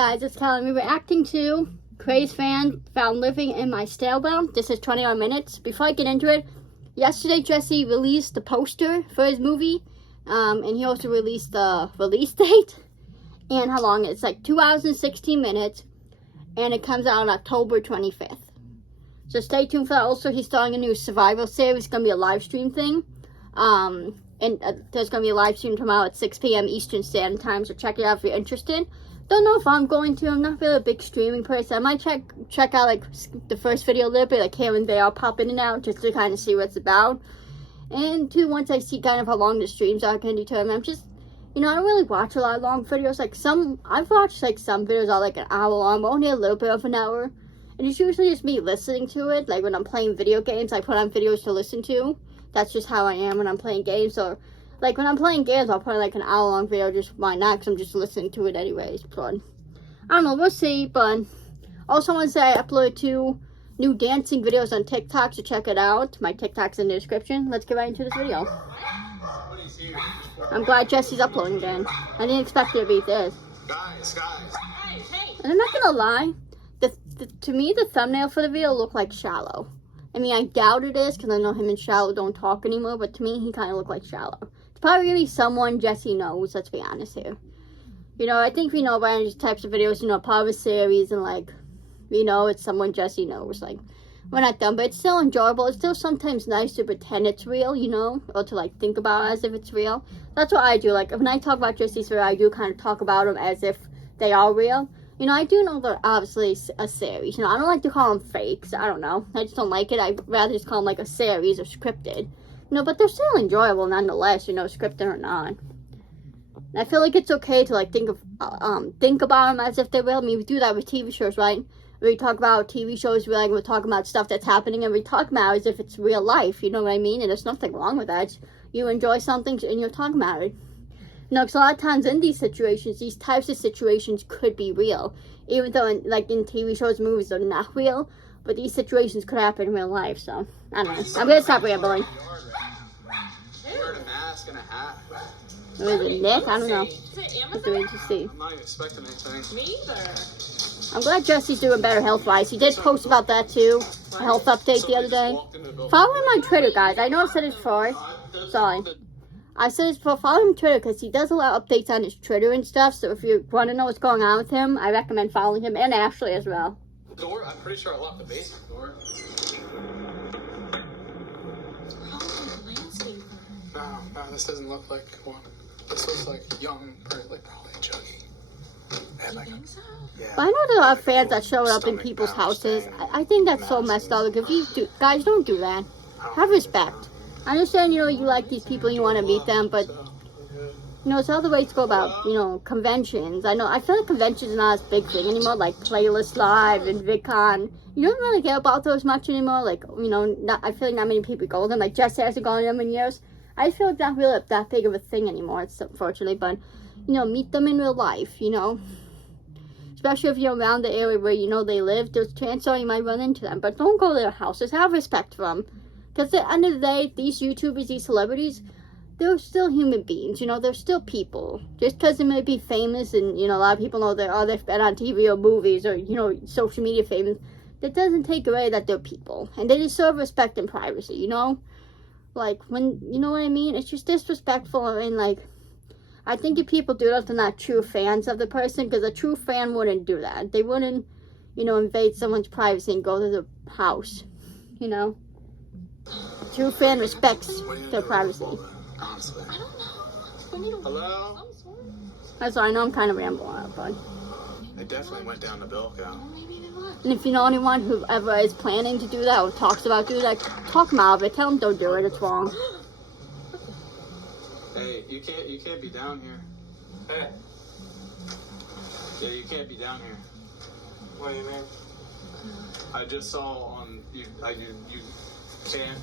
guys, it's Kelly. We're reacting to Craze Fan Found Living in My Stairwell. This is 21 minutes. Before I get into it, yesterday Jesse released the poster for his movie, and he also released the release date and how long it's like 2 hours and 16 minutes, and it comes out on October 25th. So stay tuned for that. Also, he's starting a new survival series. It's going to be a live stream thing. There's going to be a live stream tomorrow at 6 p.m. Eastern Standard Time, so check it out if you're interested. Don't know if I'm going to. I'm not really a big streaming person. I might check out like the first video a little bit, like here and there. I'll pop in and out just to kind of see what it's about. And two, once I see kind of how long the streams are, I can determine. I'm just, I don't really watch a lot of long videos. Like I've watched like some videos are like an hour long, but only a little bit of an hour. And it's usually just me listening to it. Like when I'm playing video games, I put on videos to listen to. That's just how I am when I'm playing games. So like when I'm playing games, I'll put like an hour long video, just why not, because I'm just listening to it anyways. But I don't know, we'll see. But also I want to say I uploaded 2 new dancing videos on TikTok, so check it out. My TikTok's in the description. Let's get right into this video. I'm glad Jesse's uploading again. I didn't expect it to be this. Guys. And I'm not gonna lie, to me the thumbnail for the video looked like Shallow. I mean, I doubt it is, because I know him and Shallow don't talk anymore, but to me he kind of looked like Shallow. Probably gonna be someone Jesse knows, let's be honest here. I think we know by these types of videos, part of a series, and like, it's someone Jesse knows. Like, we're not done, but it's still enjoyable. It's still sometimes nice to pretend it's real, or to like think about it as if it's real. That's what I do. Like, when I talk about Jesse's video, I do kind of talk about them as if they are real. I do know they're obviously a series. I don't like to call them fakes. I don't know. I just don't like it. I'd rather just call them like a series or scripted. But they're still enjoyable nonetheless, scripted or not. I feel like it's okay to like think about them as if they're real. I mean, we do that with TV shows, right? We talk about TV shows, we're talking about stuff that's happening, and we talk about it as if it's real life, you know what I mean? And there's nothing wrong with that. You enjoy something and you're talking about it. Because a lot of times in these situations, these types of situations could be real. Even though in TV shows, movies, they're not real. But these situations could happen in real life, so I don't know. I'm going to stop rambling. What is it, Nick? I don't know. Have to wait to see. I'm not even expecting anything. Me either. I'm glad Jesse's doing better health-wise. He did post about that too, a health update the other day. Follow him on Twitter, guys. I know I said it before. Sorry. I said it before. Follow him on Twitter because he does a lot of updates on his Twitter and stuff. So if you want to know what's going on with him, I recommend following him, and Ashley as well. Door? I'm pretty sure I locked the basement door. No, this doesn't look like one. This looks like young, like probably Juggy. Yeah. But I know there are fans that show up in people's houses. I think that's so messed up. Like, guys, don't do that. Have respect. I understand, you like these people, you want to meet them, but there's other ways to go about, conventions. I feel like conventions are not as big thing anymore, like Playlist Live and VidCon. You don't really care about those much anymore. Like, I feel like not many people go to them. Like, Jesse hasn't gone to them in years. I feel like not really that big of a thing anymore, it's unfortunately, but, meet them in real life, Especially if you're around the area where they live, there's a chance you might run into them. But don't go to their houses. Have respect for them. Because at the end of the day, these YouTubers, these celebrities, they're still human beings. They're still people. Just because they may be famous and, a lot of people know they've been on TV or movies or, social media famous, that doesn't take away that they're people. And they deserve respect and privacy, Like, when, you know what I mean? It's just disrespectful and, like, I think if people do that, they're not true fans of the person, because a true fan wouldn't do that. They wouldn't, invade someone's privacy and go to the house, A true fan respects their privacy. Honestly. Hello? I'm sorry, I know I'm kind of rambling out, but... They definitely went down to Bilko. And if you know anyone who ever is planning to do that or talks about doing that, talk them out of it. Tell them don't do it. It's wrong. Hey, you can't be down here. Hey. Yeah, you can't be down here. What do you mean? I just saw on you can't.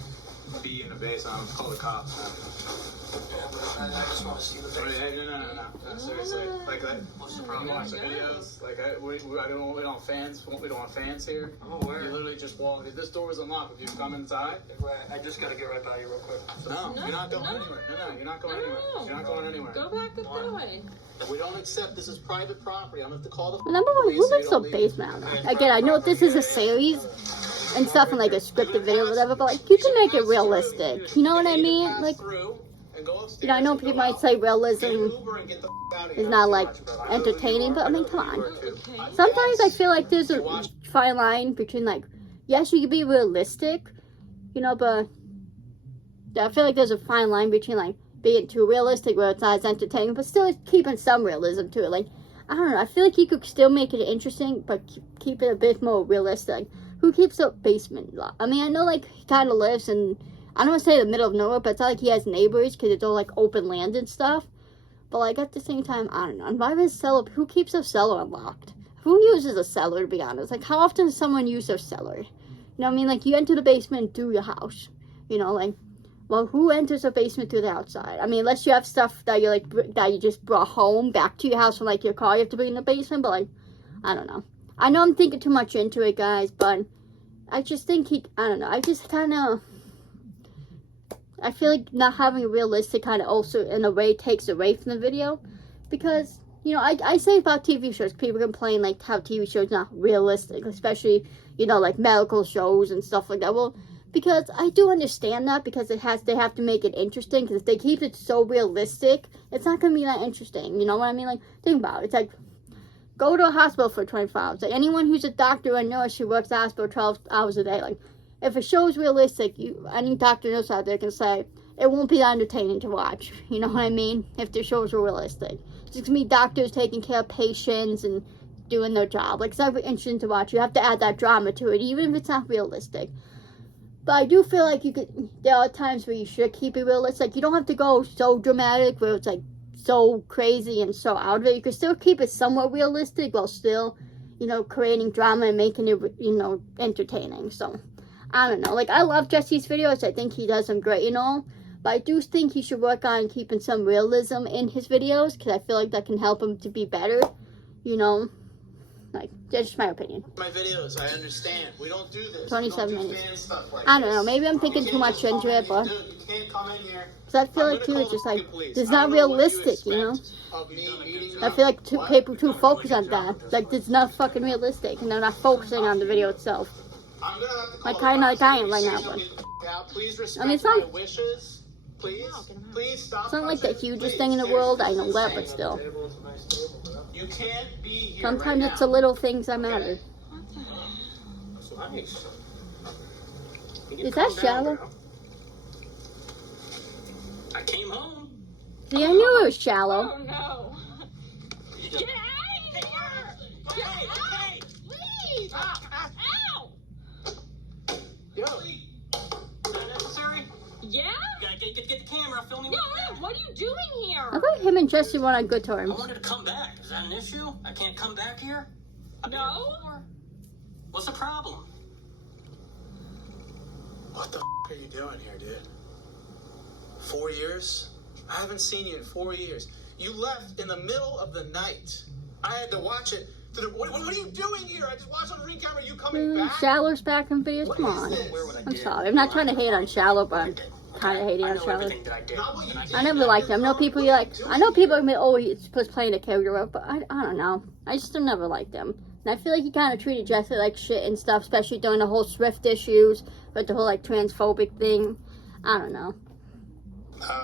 be in the base. I'm call the cops. I just want to see the video. No, seriously. Like that. What's the problem? You watch the videos. Like we don't want fans. We don't want fans here. I'm aware. You literally just walk. If this door was unlocked, would you come inside? I just gotta get right by you real quick. No, you're not going anywhere. No, you're not going anywhere. You're not going anywhere. Go back up that way. We don't accept this is private property. I'm gonna have to call the. Number one, who makes a basement? Again, I know this is a series and stuff and like a scripted video or whatever, but like you can make it realistic. You know what I mean? Like, you know, I know people might say realism is not like entertaining, but I mean, come on. Sometimes I feel like there's a fine line between like, yes, you can be realistic, you know, but I feel like there's a fine line between like being too realistic where it's not as entertaining, but still keeping some realism to it. Like, I don't know, I feel like you could still make it interesting, but keep it a bit more realistic. Who keeps a basement lot? I mean, I know like he kind of lives in, I don't want to say the middle of nowhere, but it's not like he has neighbors because it's all like open land and stuff. But like at the same time, I don't know. And why would cellar? Who keeps a cellar unlocked? Who uses a cellar, to be honest? Like, how often does someone use their cellar? You know what I mean? Like, you enter the basement through your house. You know, like, well, who enters a basement through the outside? I mean, unless you have stuff that you like that you just brought home back to your house from like your car, you have to bring in the basement. But like, I don't know. I know I'm thinking too much into it, guys, but I just think I don't know. I just kind of. I feel like not having a realistic kind of also in a way takes away from the video, because you know I say about TV shows, people complain like how TV shows not realistic, especially you know like medical shows and stuff like that. Well, because I do understand that, because they have to make it interesting, because if they keep it so realistic, it's not gonna be that interesting. You know what I mean? Like, think about it. It's like go to a hospital for 24 hours. Like anyone who's a doctor or nurse who works at the hospital 12 hours a day, like. If a show is realistic, any doctor knows out there can say it won't be that entertaining to watch. You know what I mean? If the shows are realistic, it's just gonna be doctors taking care of patients and doing their job. Like, it's not interesting to watch. You have to add that drama to it, even if it's not realistic. But I do feel like there are times where you should keep it realistic. You don't have to go so dramatic where it's like so crazy and so out of it. You can still keep it somewhat realistic while still, you know, creating drama and making it, you know, entertaining. So. I don't know, like, I love Jesse's videos, I think he does them great and all, but I do think he should work on keeping some realism in his videos, because I feel like that can help him to be better, you know, like, that's just my opinion. My videos, I understand, we don't do this. 27 minutes. I don't know, maybe I'm thinking too much into it, but, because I feel like, too, it's just like, it's not realistic, you know, I feel like people too focus on that, like, it's not fucking realistic, and they're not focusing on the video itself. Like kind of like I am right now, but I mean, it's not like the hugest thing in the world. I know that, but still, sometimes it's the little things that matter. Is that shallow? I came home. See, I knew it was shallow. Oh no! Get out of here! Get out! Please! Ow! Yo, is that necessary? Yeah? You gotta get the camera, film me. No, what are you doing here? I thought him and Jesse went on good terms. I wanted to come back. Is that an issue? I can't come back here? No. What's the problem? What the are you doing here, dude? 4 years? I haven't seen you in 4 years. You left in the middle of the night. I had to watch it. What are you doing here? I just watched on ring camera. You coming back? Shallow's back in videos. Come on. I'm sorry. I'm not trying to hate on Shallow, but I'm kind of hating on Shallow. I never liked him. I know people you like. I know people admit, oh, he's supposed to play in a character, but I don't know. I just never liked him. And I feel like he kind of treated Jesse like shit and stuff, especially during the whole Swift issues, with the whole like transphobic thing. I don't know.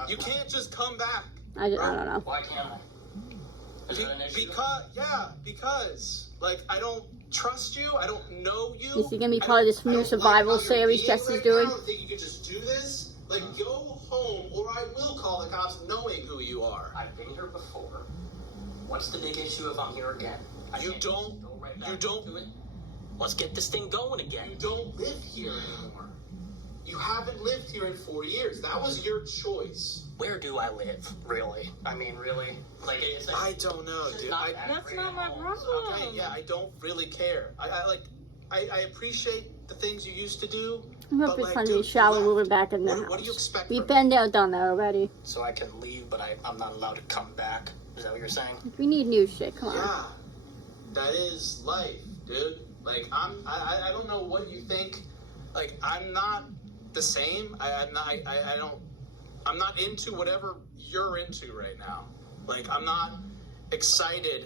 You can't just come back. I don't know. Why can't I? Because, like, I don't trust you. I don't know you. Is he gonna be part of this new survival series Jesse's doing? I don't think you can just do this. Like, go home, or I will call the cops knowing who you are. I've been here before. What's the big issue if I'm here again? You don't. Let's get this thing going again. You don't live here anymore. You haven't lived here in 4 years. That was your choice. Where do I live, really? I mean, really? Like, I don't know, dude. That's not my problem. Okay, yeah, I don't really care. I appreciate the things you used to do. I'm gonna but, be like, funny. dude, Shower, you we're back in the What do you house. expect We've from been me? there, done that already. So I can leave, but I'm not allowed to come back. Is that what you're saying? We need new shit. Come on. Yeah, that is life, dude. Like, I don't know what you think. Like, I'm not the same. I'm not into whatever you're into right now. Like, I'm not excited.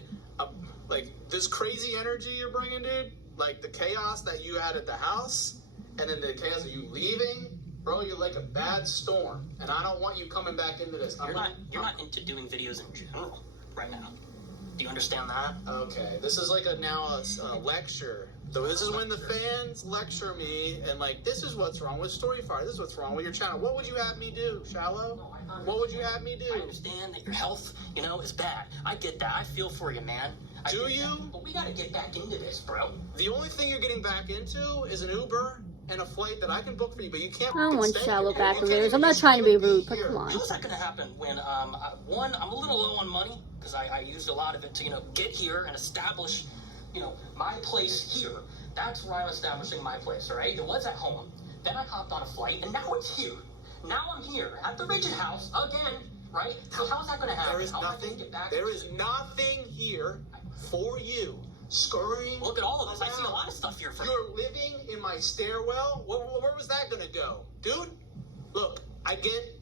Like, this crazy energy you're bringing, dude. Like, the chaos that you had at the house, and then the chaos of you leaving. Bro, you're like a bad storm, and I don't want you coming back into this. You're not into doing videos in general right now. Do you understand that? Okay, this is like a lecture. So this is when the fans lecture me, and like, this is what's wrong with Storyfire. This is what's wrong with your channel. What would you have me do, Shallow? What would you have me do? I understand that your health, is bad. I get that. I feel for you, man. Do you? But we gotta get back into this, bro. The only thing you're getting back into is an Uber and a flight that I can book for you, but you can't. I don't want stay Shallow here. back You with can't videos. I'm even not just trying to be even rude, but here. come on. How's that gonna happen when, one, I'm a little low on money, because I used a lot of it to, get here and establish, my place here. That's where I'm establishing my place, all right? It was at home. Then I hopped on a flight, and now it's here. Now I'm here at the Rigid House again, right? So how's that gonna happen? There is How am I nothing. gonna get back There into is it? nothing here for you. Scurrying. Look at all of this. I see a around. lot of stuff here for you. You're living in my stairwell? Where was that gonna go? Dude, look, I get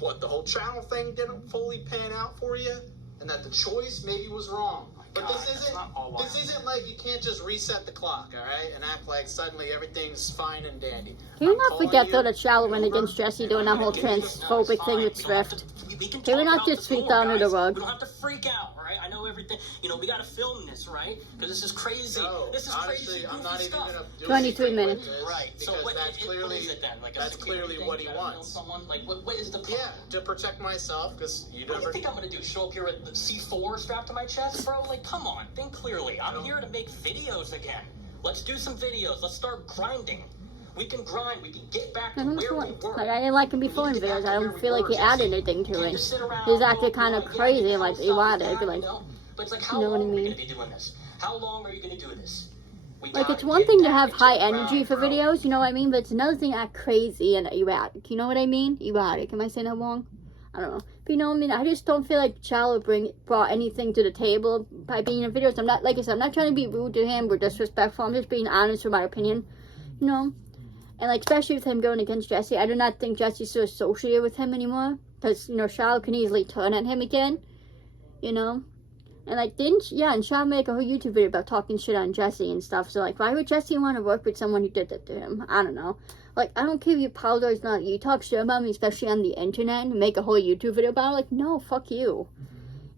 what the whole channel thing didn't fully pan out for you, and that the choice maybe was wrong. But God, that's not all why. this isn't like you can't just reset the clock, all right, and act like suddenly everything's fine and dandy. Can you I'm not calling forget you though that Shallow went Uber, against Jesse and doing I'm that whole gonna give you transphobic thing with Swift? Can we not just sweep that under the rug? We don't have to freak out, all right? I know everything. We got to film this, right? Because this is crazy. No, this is honestly, crazy. I'm not even stuff. gonna do 23 anything minutes. with this, Right. So because what that's clearly is it then? Like a that's security clearly thing? what he You gotta film wants. Someone? Like what is the plan? Yeah, to protect myself, because you What do never. you think I'm gonna do? Show up here with the C4 strapped to my chest, bro? Like, come on, think clearly. I'm here to make videos again. Let's do some videos. Let's start grinding. We can grind. We can get back to I where don't we want, were. like, I didn't like him before in videos. I don't feel like he added anything to it. Just sit around, He's acting kind of yeah, crazy, yeah, like stuff like erotic, that, like, But it's like, how you know what I long are we mean? gonna be doing this? How long are you gonna do this? We Like, gotta it's one get thing to back have into high the energy grind, for bro. videos, you know what I mean? But it's another thing to act crazy and erratic. You know what I mean? Erratic. Am I saying that wrong? I don't know. But you know what I mean? I just don't feel like Shallow brought anything to the table by being in videos. I'm not, like I said, I'm not trying to be rude to him or disrespectful. I'm just being honest with my opinion, you know? And, like, especially with him going against Jesse, I do not think Jesse's so associated with him anymore. Because, Shallow can easily turn on him again, And, like, and Shallow made a whole YouTube video about talking shit on Jesse and stuff. So, like, why would Jesse want to work with someone who did that to him? I don't know. Like, I don't care if you apologize, not you talk shit about me, especially on the internet, and make a whole YouTube video about it. Like, no, fuck you.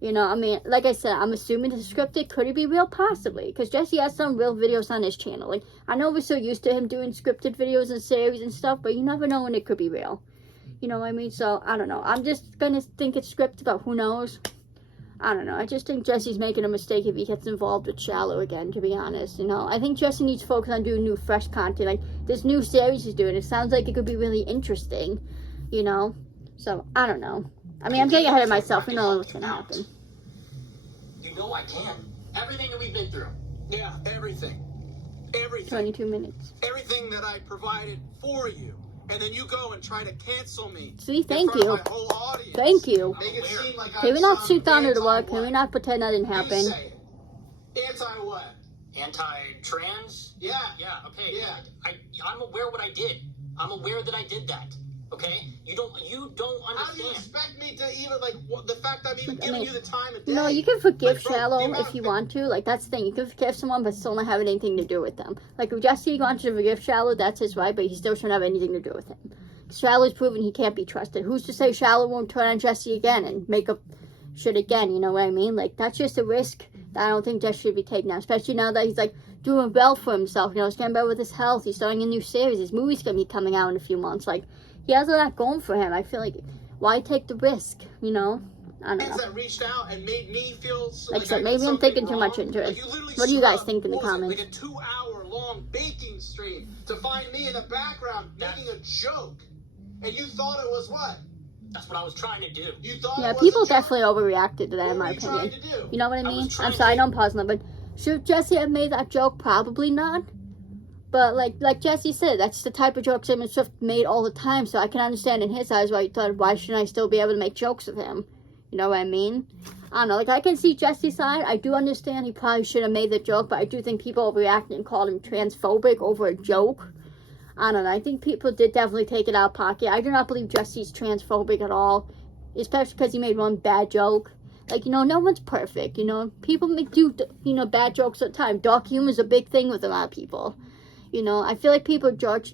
I mean, like I said, I'm assuming it's scripted. Could it be real? Possibly. Because Jesse has some real videos on his channel. Like, I know we're so used to him doing scripted videos and series and stuff, but you never know when it could be real. You know what I mean? So, I don't know. I'm just gonna think it's scripted, but who knows? I don't know. I just think Jesse's making a mistake if he gets involved with Shallow again, to be honest. I think Jesse needs to focus on doing new, fresh content. Like, this new series he's doing, it sounds like it could be really interesting, So, I don't know. I mean, I'm getting ahead of myself. We know what's gonna happen. You know I can. Everything that we've been through. Yeah, everything. Everything. 22 minutes. Everything that I provided for you. And then you go and try to cancel me. See, in thank front of you. my whole audience. Thank you. Make it seem like Can we I'm not some shoot under the rug? Can anti-what? we not pretend that didn't happen? You say it. Anti what? Anti-trans? Yeah. Yeah, okay. Yeah. I'm aware what I did. I'm aware that I did that. Okay? You don't How do you understand. expect me to even, the fact I'm even giving you the time of day? You can forgive Like, bro, the Shallow amount if you of- want to. Like, that's the thing. You can forgive someone, but still not have anything to do with them. Like, if Jesse wants to forgive Shallow, that's his right, but he still shouldn't have anything to do with him. Shallow's proven he can't be trusted. Who's to say Shallow won't turn on Jesse again and make up shit again? You know what I mean? Like, that's just a risk that I don't think Jesse should be taking now. Especially now that he's, like, doing well for himself. He's getting better with his health. He's starting a new series. His movie's going to be coming out in a few months. Like, he has all that going for him. I feel like, why take the risk, I don't know. that reached out and made me feel Like I said, I maybe did I'm thinking something too much wrong. into it. Like, you literally What do you guys scrubbed, think in the what was it, comments? Like a 2-hour-long baking stream to find me in the background making a joke. And you thought it was what? That's what I was trying to do. You thought Yeah, it was people a joke? definitely overreacted to that, What in my were you trying opinion. to do? You know what I I was mean? trying I'm sorry, I to- know I'm pausing that, but should Jesse have made that joke? Probably not. But like Jesse said, that's the type of jokes him and Swift made all the time. So I can understand in his eyes why he thought, why shouldn't I still be able to make jokes of him? You know what I mean? I don't know. Like, I can see Jesse's side. I do understand he probably should have made the joke, but I do think people overreacted and called him transphobic over a joke. I don't know. I think people did definitely take it out of pocket. I do not believe Jesse's transphobic at all, especially because he made one bad joke. Like, you know, no one's perfect, you know. People do, you know, bad jokes all the time. Dark humor is a big thing with a lot of people. You know, I feel like people judge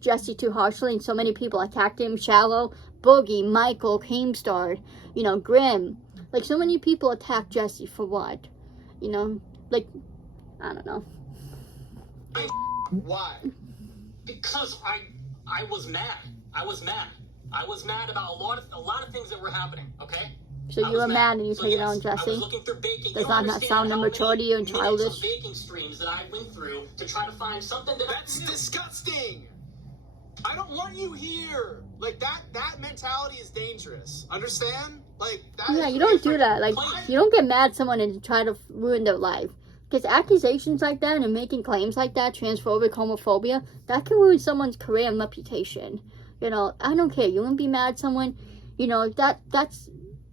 Jesse too harshly, and so many people attacked him. Shallow, Boogie, Michael, Keemstar, you know, Grim. Like, so many people attack Jesse for what? You know, like, I don't know. Why? Because I was mad. I was mad about a lot of things that were happening, okay? So you were mad and you took it on Jesse? Does that not sound immature to you and childish? Baking streams that I went through to try to find something that That's disgusting. I don't want you here. Like, that mentality is dangerous. Understand? Like, that. Yeah, you don't do that. Like, you don't get mad at someone and try to ruin their life. Because accusations like that and making claims like that, transphobic, homophobia, that can ruin someone's career and reputation. You know, I don't care. You wouldn't be mad at someone. You know, that's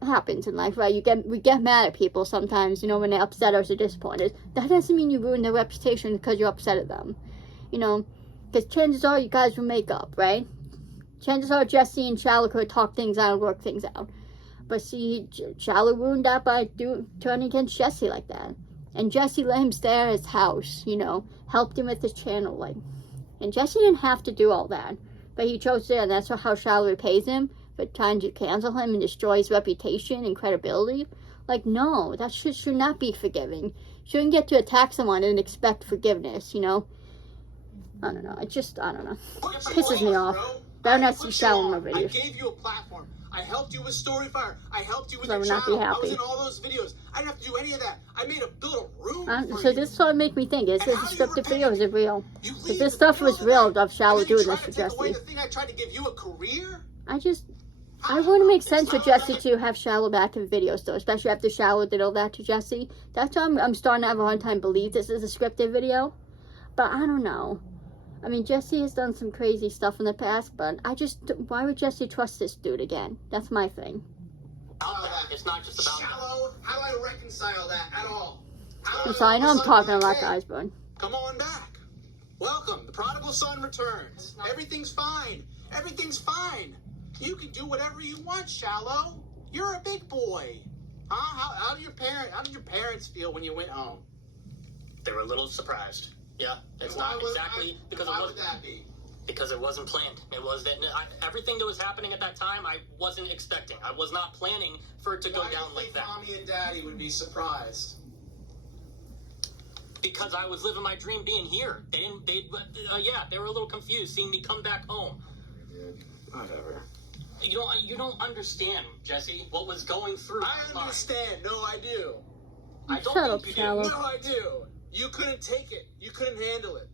happens in life, right? We get mad at people sometimes, you know, when they're upset or disappointed. That doesn't mean you ruin their reputation because you're upset at them. You know, because chances are you guys will make up, right? Chances are Jesse and Shallow could talk things out and work things out. But see, Shallow ruined that by turning against Jesse like that. And Jesse let him stay at his house, you know, helped him with his channel, like. And Jesse didn't have to do all that. But he chose to, and that's how Shallow repays him for trying to cancel him and destroy his reputation and credibility. Like, no, that should not be forgiving. Shouldn't get to attack someone and expect forgiveness, you know? I don't know. I don't know. Pisses me off. Better not see Shallow in my videos. I gave you a platform. I helped you with Storyfire. I helped you with So your I would not be channel. I happy. was in all those videos. I didn't have to do any of that. I built a room for So you. this sort of make me think, is this a scripted video or is it real? You If leave this in stuff the was middle real, of the night, of Shallow and then doing you this try for to take away Jesse. the thing I tried to give you a career? I wouldn't make sense for Jesse to have Shallow back in videos, though, especially after Shallow did all that to Jesse. That's why I'm starting to have a hard time believe this is a scripted video. But I don't know. I mean, Jesse has done some crazy stuff in the past, but why would Jesse trust this dude again? That's my thing. It's not just about Shallow, how do I reconcile that at all? I'm sorry, I know I'm talking a lot, guys, but Come on back. Welcome. The prodigal son returns. Everything's fine. Everything's fine. You can do whatever you want, Shallow. You're a big boy. Huh? How did your parents feel when you went home? They were a little surprised. Yeah, it's not exactly because why would that be? Because it wasn't planned. It was that everything that was happening at that time, I wasn't expecting. I was not planning for it to go down like that. Mommy and Daddy would be surprised. Because I was living my dream being here. They were a little confused seeing me come back home. Whatever. You don't understand, Jesse, what was going through my I understand. No, I do. I don't Shut up, think you do. Shallow. No, I do. You couldn't take it. You couldn't handle it.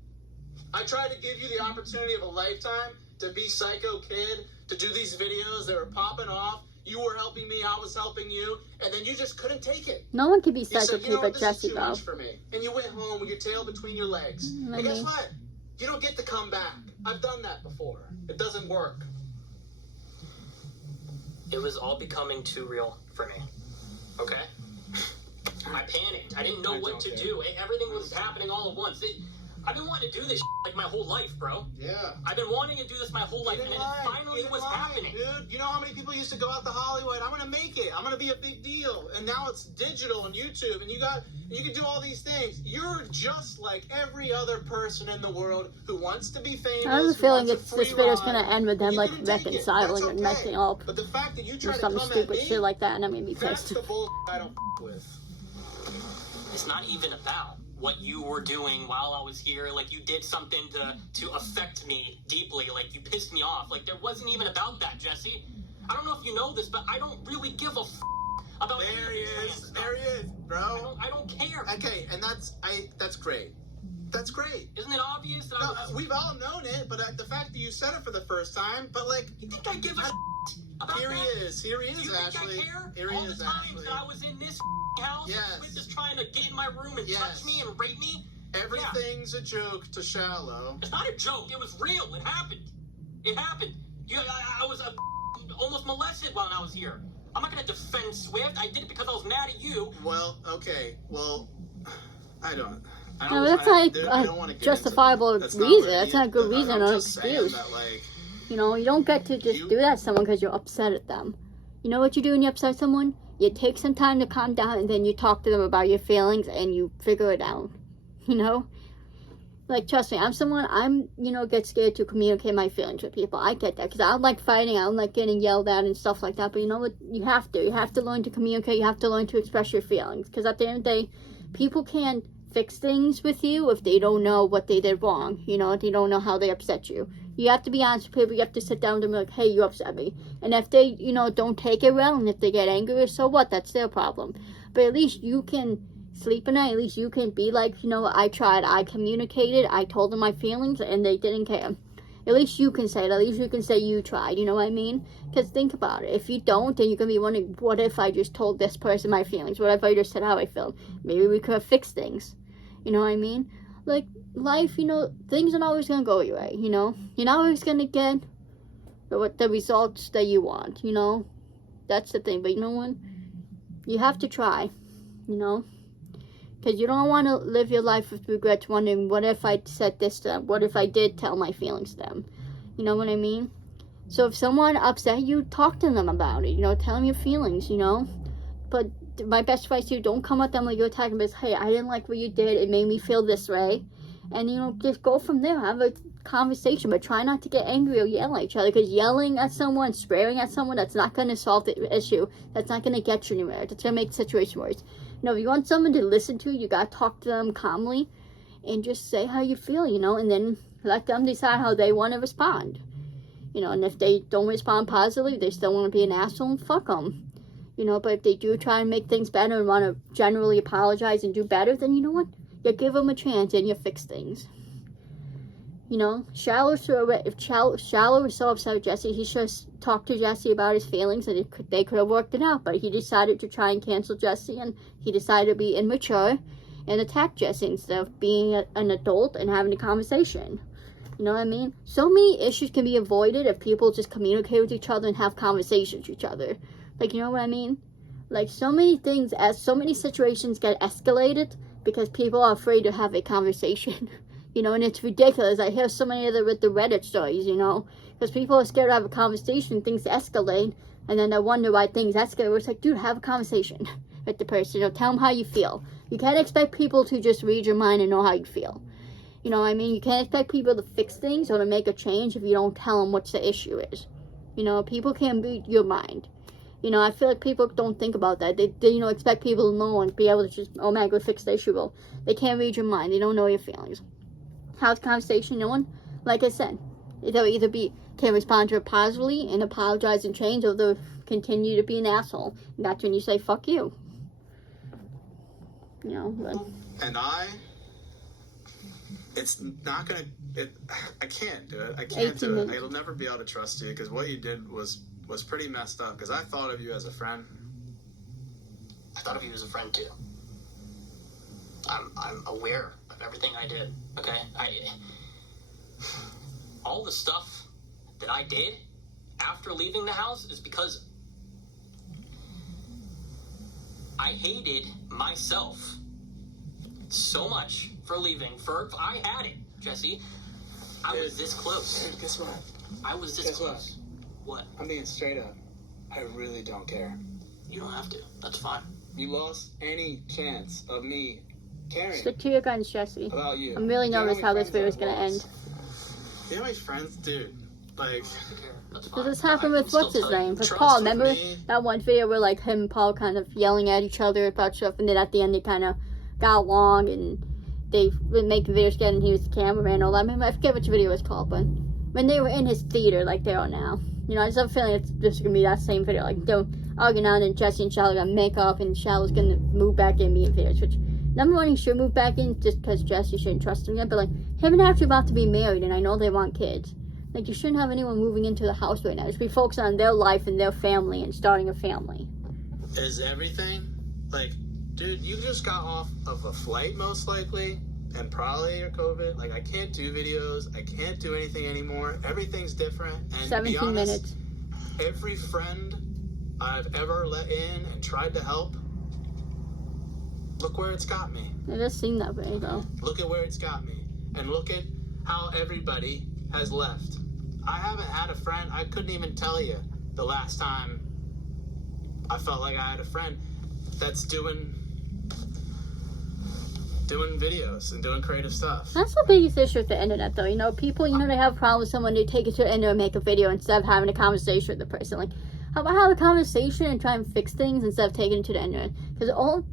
I tried to give you the opportunity of a lifetime to be Psycho Kid, to do these videos that were popping off. You were helping me, I was helping you, and then you just couldn't take it. no one can be You Psycho said, Kid but this Jesse, is too though. much for me. And you went home with your tail between your legs. And guess what? You don't get to come back. I've done that before. It doesn't work. It was all becoming too real for me. Okay? I panicked. I didn't know what to do. Everything was happening all at once. I've been wanting to do this like my whole life, bro. Yeah. I've been wanting to do this my whole life, and it finally was happening. Dude, you know how many people used to go out to Hollywood? I'm gonna make it. I'm gonna be a big deal. And now it's digital and YouTube, and you can do all these things. You're just like every other person in the world who wants to be famous. I have a who feeling wants a this free video's ride. gonna end with them You like couldn't take it. reconciling That's and okay. messing up. But the fact that you Or try to some come stupid at me, shit like that, and I'm gonna be that's pissed. the bull I don't with. It's not even about what you were doing while I was here. Like, you did something to affect me deeply. Like, you pissed me off. Like, there wasn't even about that, Jesse. I don't know if you know this, but I don't really give a about There he is. There he is, bro. I don't care. Okay, and that's great. That's great. Isn't it obvious that No, I was... we've all known it, but the fact that you said it for the first time, but like, You think I give a about here that? he is. Here he Do is, you think Ashley. I care? Here he All is, the times Ashley. that I was in this house, Yes. with just trying to get in my room and touch me and rape me, Everything's a joke to Shallow. It's not a joke. It was real. It happened. It happened. I was almost molested while I was here. I'm not going to defend Swift. I did it because I was mad at you. Well, okay. Well, I don't No, that's not I don't wanna a get justifiable into that. reason. That's not a good reason I'm or just saying excuse. that, like, You know, you don't get to just do that to someone because you're upset at them. You know what you do when you upset someone? You take some time to calm down and then you talk to them about your feelings and you figure it out. You know? Like, trust me, get scared to communicate my feelings with people. I get that because I don't like fighting. I don't like getting yelled at and stuff like that. But you know what? You have to. You have to learn to communicate. You have to learn to express your feelings. Because at the end of the day, people can't fix things with you if they don't know what they did wrong. You know, if they don't know how they upset you. You have to be honest with people. You have to sit down with them and be like, hey, you upset me. And if they, don't take it well, and if they get angry, so what? That's their problem. But at least you can sleep at night. At least you can be like, I tried. I communicated. I told them my feelings, and they didn't care. At least you can say it. At least you can say you tried. You know what I mean? Because think about it. If you don't, then you're going to be wondering, what if I just told this person my feelings? What if I just said how I felt? Maybe we could have fixed things. You know what I mean? Like, life, things are not always going to go your way, You're not always going to get the results that you want, That's the thing. But you know what? You have to try, Because you don't want to live your life with regrets, wondering, what if I said this to them? What if I did tell my feelings to them? You know what I mean? So if someone upset you, talk to them about it. Tell them your feelings, But my best advice to you, don't come at them like you're attacking them. Hey, I didn't like what you did. It made me feel this way. And, just go from there. Have a conversation. But try not to get angry or yell at each other. Because yelling at someone, swearing at someone, that's not going to solve the issue. That's not going to get you anywhere. That's going to make the situation worse. If you want someone to listen to, you got to talk to them calmly. And just say how you feel, And then let them decide how they want to respond. And if they don't respond positively, they still want to be an asshole, fuck them. But if they do try and make things better and want to generally apologize and do better, then you know what? You give them a chance and you fix things. Shallow was so upset with Jesse, he should have talked to Jesse about his feelings and they could have worked it out. But he decided to try and cancel Jesse, and he decided to be immature and attack Jesse instead of being an adult and having a conversation. You know what I mean? So many issues can be avoided if people just communicate with each other and have conversations with each other. Like, you know what I mean? Like, so many things, so many situations get escalated because people are afraid to have a conversation. And it's ridiculous. I hear so many of the Reddit stories, because people are scared to have a conversation, things escalate, and then they wonder why things escalate. It's like, dude, have a conversation with the person. Tell them how you feel. You can't expect people to just read your mind and know how you feel. You know what I mean? You can't expect people to fix things or to make a change if you don't tell them what the issue is. People can't read your mind. I feel like people don't think about that. They expect people to know and be able to just, oh man, go fix the issue. Well, they can't read your mind. They don't know your feelings. How's the conversation going? Like I said, they'll either can respond to it positively and apologize and change, or they'll continue to be an asshole. And that's when you say, fuck you. But. And it's not going to, I can't do it. I can't do it. I'll never be able to trust you because what you did was pretty messed up, because I thought of you as a friend. I thought of you as a friend too. I'm aware of everything I did. Okay, all the stuff that I did after leaving the house is because I hated myself so much for leaving. I had it, Jesse. I was this close. Dude, guess what? I was this close. What? I'm being straight up. I really don't care. You don't have to. That's fine. You lost any chance of me caring. Stick to your guns, Jesse. About you. I'm really nervous how this video is going to end. You know my friends? Dude, like... Does this happen with what's his name? With Paul, remember that one video where like him and Paul kind of yelling at each other about stuff, and then at the end they kind of got along and they would make the videos together and he was the cameraman and all that. I forget which video it was called, but when they were in his theater like they are now. I just have a feeling it's just going to be that same video. Like, they're arguing on and Jesse and Shallow got makeup and Shallow's going to move back in being theaters, which, number one, he should move back in just because Jesse shouldn't trust him yet, but like, him and Ashley about to be married and I know they want kids. Like, you shouldn't have anyone moving into the house right now. Just be focused on their life and their family and starting a family. Is everything? Like, dude, you just got off of a flight, most likely. and probably your COVID, like I can't do videos, I can't do anything anymore. Everything's different. And 17 to be honest, minutes. every friend I've ever let in and tried to help, look where it's got me. It does seem that way, though. Look at where it's got me. And look at how everybody has left. I haven't had a friend, I couldn't even tell you the last time I felt like I had a friend that's doing videos and doing creative stuff. That's the biggest issue with the internet, though. You know, people, you know, they have problems with someone, they take it to the internet and make a video instead of having a conversation with the person. Like, how about have a conversation and try and fix things instead of taking it to the internet? Because all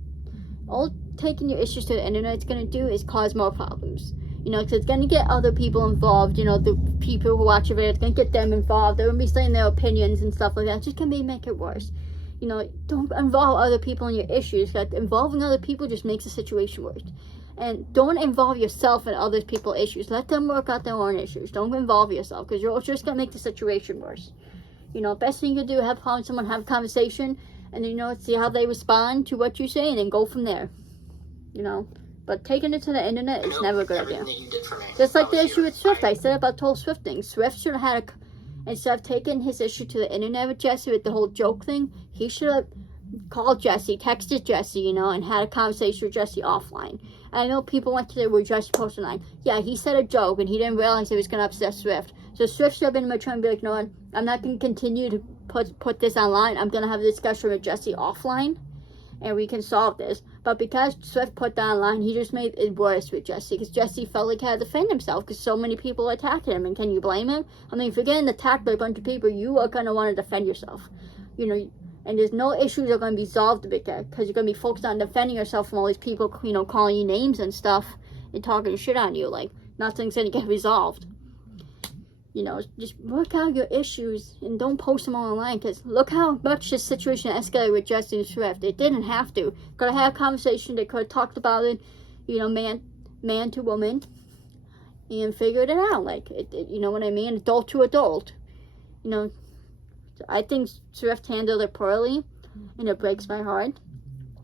taking your issues to the internet is going to do is cause more problems. You know, because it's going to get other people involved. You know, the people who watch your video, it's going to get them involved. They're going to be saying their opinions and stuff like that. It's just going to make it worse. You know, don't involve other people in your issues. Because involving other people just makes the situation worse. And don't involve yourself in other people's issues. Let them work out their own issues. Don't involve yourself, because you're just going to make the situation worse. You know, best thing you can do, have someone have a conversation, and then, you know, see how they respond to what you say, and then go from there. You know, but taking it to the internet is never a good idea. Just like the issue with Swift, I said about the whole Swift thing. Swift should have had instead of taking his issue to the internet with Jesse with the whole joke thing, he should have called Jesse, texted Jesse, you know, and had a conversation with Jesse offline. I know people went to there where Jesse posted online. Yeah, he said a joke, and he didn't realize it was going to upset Swift. So Swift should have been mature and be like, no, I'm not going to continue to put this online. I'm going to have a discussion with Jesse offline, and we can solve this. But because Swift put that online, he just made it worse with Jesse, because Jesse felt like he had to defend himself because so many people attacked him. And can you blame him? I mean, if you're getting attacked by a bunch of people, you are going to want to defend yourself. You know, and there's no issues that are going to be solved because you're going to be focused on defending yourself from all these people, you know, calling you names and stuff and talking shit on you. Like, nothing's going to get resolved. You know, just work out your issues and don't post them online, because look how much this situation escalated with Jesse and Swift. It didn't have to. Could have had a conversation. They could have talked about it, you know, man to woman, and figured it out. Like, you know what I mean? Adult to adult. You know, I think Swift handled it poorly, and it breaks my heart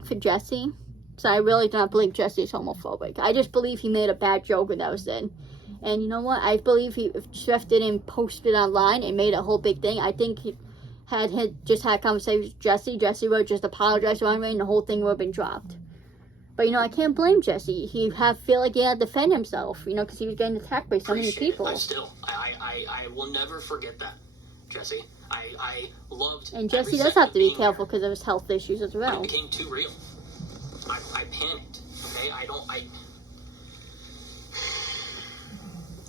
for Jesse. So I really do not believe Jesse is homophobic. I just believe he made a bad joke, and that was it. And you know what? I believe if Swift didn't post it online and made a whole big thing, I think he had just had a conversation with Jesse. Jesse would just apologize to him, and the whole thing would have been dropped. But, you know, I can't blame Jesse. He feel like he had to defend himself, you know, because he was getting attacked by so many people. I will never forget that, Jesse. I loved. And Jesse does have to be careful because of his health issues as well. It became too real. I panicked. Okay,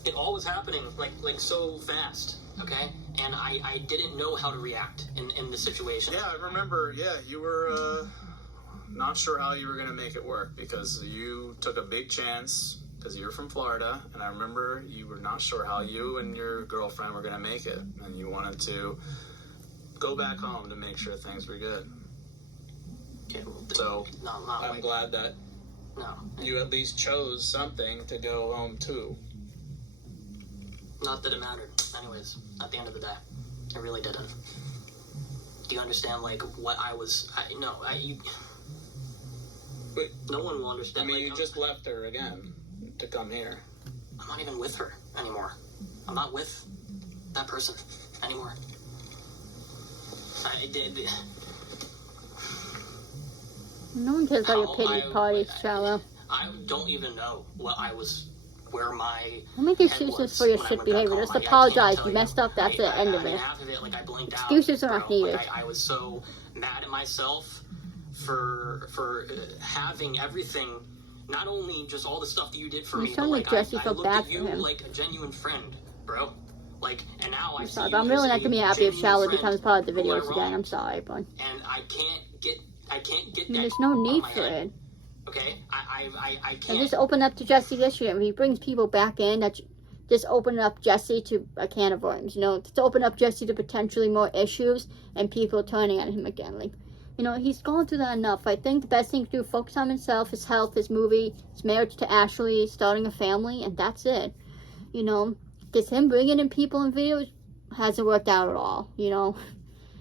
it all was happening like so fast. Okay, and I didn't know how to react in the situation. Yeah, I remember. Yeah, you were not sure how you were gonna make it work because you took a big chance. Because you're from Florida, and I remember you were not sure how you and your girlfriend were going to make it, and you wanted to go back home to make sure things were good. So, I'm glad that you at least chose something to go home to. Not that it mattered. Anyways, at the end of the day, it really didn't. Do you understand, like, what I was... But, no one will understand. I mean, you just left her again to come here. I'm not even with her anymore. I'm not with that person anymore. No one cares about your pity party, shallow. I don't even know where my... Don't make excuses for your shit behavior. Just apologize. You messed up. That's the end of it. Excuses are not needed. I was so mad at myself for having everything. Not only just all the stuff that you did for me, but like Jesse I felt looked bad at you for him. like a genuine friend, bro. Like, and now I see you I'm really not gonna be happy if Shallow friend, becomes part of the videos again. I'm sorry, but. And I can't get that. There's no need for it. Okay, I can't. And just open up to Jesse this year. When he brings people back in, that just open up Jesse to a can of worms. You know, to open up Jesse to potentially more issues and people turning on him again. Like, you know, he's gone through that enough. I think the best thing to do, focus on himself, his health, his movie, his marriage to Ashley, starting a family, and that's it. You know, because him bringing in people in videos hasn't worked out at all, you know.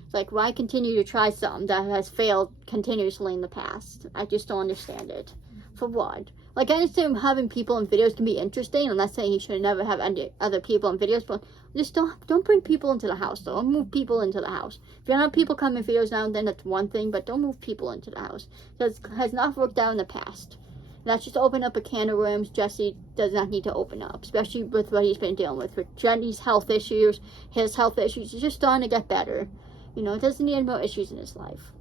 It's like, why continue to try something that has failed continuously in the past? I just don't understand it. For what? Like, I understand having people in videos can be interesting. I'm not saying you should never have other people in videos, but just don't bring people into the house, though. Don't move people into the house. If you don't have people come in videos now and then, that's one thing, but don't move people into the house. Because it has not worked out in the past. That's just open up a can of worms Jesse does not need to open up, especially with what he's been dealing with Jenny's health issues, his health issues. He's just starting to get better. You know, doesn't need any more issues in his life.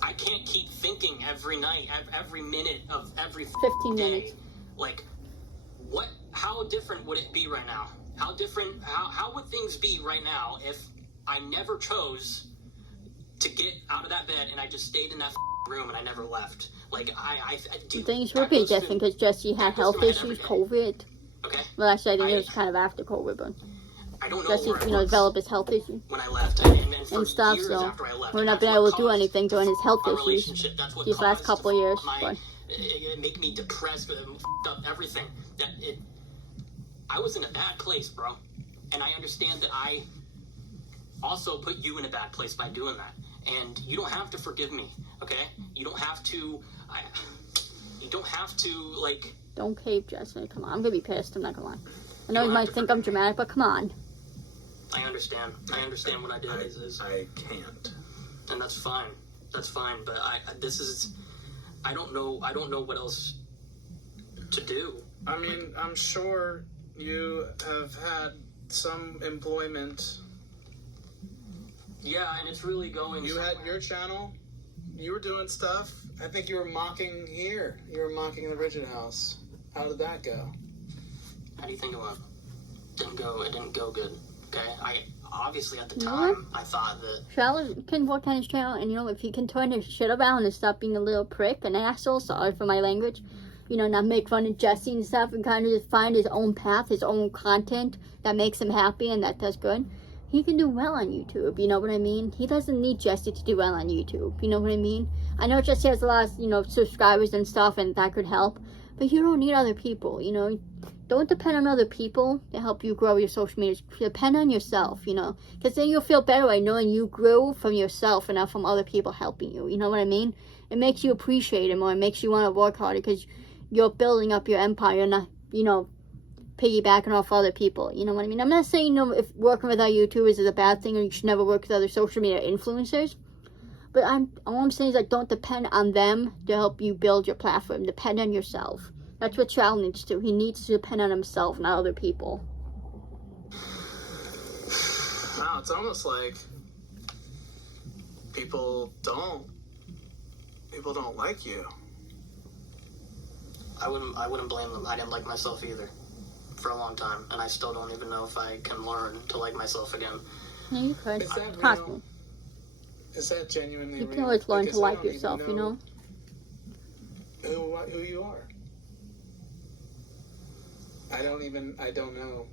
I can't keep thinking every night, every minute of every 15 day. minutes. Like, how different would it be right now? How different, how would things be right now if I never chose to get out of that bed and I just stayed in that room and I never left? Like, things would be different because Jesse had health issues, COVID. Okay. Well, actually, I think it was kind of after COVID, but I don't know Jesse, where I you know, was developed his health issues when I left, and for stuff, years so after I left, we're and not that's being what able to do caused anything during his health our issues relationship. That's what these last caused couple of years. But it made me depressed and f***ed up everything. I was in a bad place, bro, and I understand that I also put you in a bad place by doing that. And you don't have to forgive me, okay? You don't have to. You don't have to, like. Don't cave, Jesse. Come on, I'm gonna be pissed. I'm not gonna lie. I know you might think I'm dramatic, but come on. I understand. I understand what I did. I can't. And that's fine. That's fine. But I don't know. I don't know what else to do. I mean, I'm sure you have had some employment. Yeah, and it's really going. You somewhere. had your channel. You were doing stuff. I think you were mocking here. You were mocking the Rigid House. How did that go? How do you think it went? It didn't go good. Okay, I obviously at the You know time I thought that Charlotte can work on his channel, and you know, if he can turn his shit around and stop being a little prick, an asshole, sorry for my language, you know, not make fun of Jesse and stuff, and kind of just find his own path, his own content that makes him happy and that does good, he can do well on YouTube, you know what I mean? He doesn't need Jesse to do well on YouTube, you know what I mean? I know Jesse has a lot of, you know, subscribers and stuff, and that could help, but you don't need other people, you know? Don't depend on other people to help you grow your social media. Depend on yourself, you know? Because then you'll feel better by knowing you grew from yourself and not from other people helping you, you know what I mean? It makes you appreciate it more, it makes you want to work harder, because you're building up your empire, not, you know, piggybacking off other people, you know what I mean? I'm not saying, you know, if working with other YouTubers is a bad thing or you should never work with other social media influencers, but all I'm saying is, like, don't depend on them to help you build your platform. Depend on yourself. That's what Charles needs to do. He needs to depend on himself, not other people. Wow, it's almost like people don't like you. I wouldn't blame them. I didn't like myself either for a long time, and I still don't even know if I can learn to like myself again. Yeah, you could. Is that Possible. real? Is that genuinely You real? can always learn Because to I like don't yourself, even you know? who you are. I don't know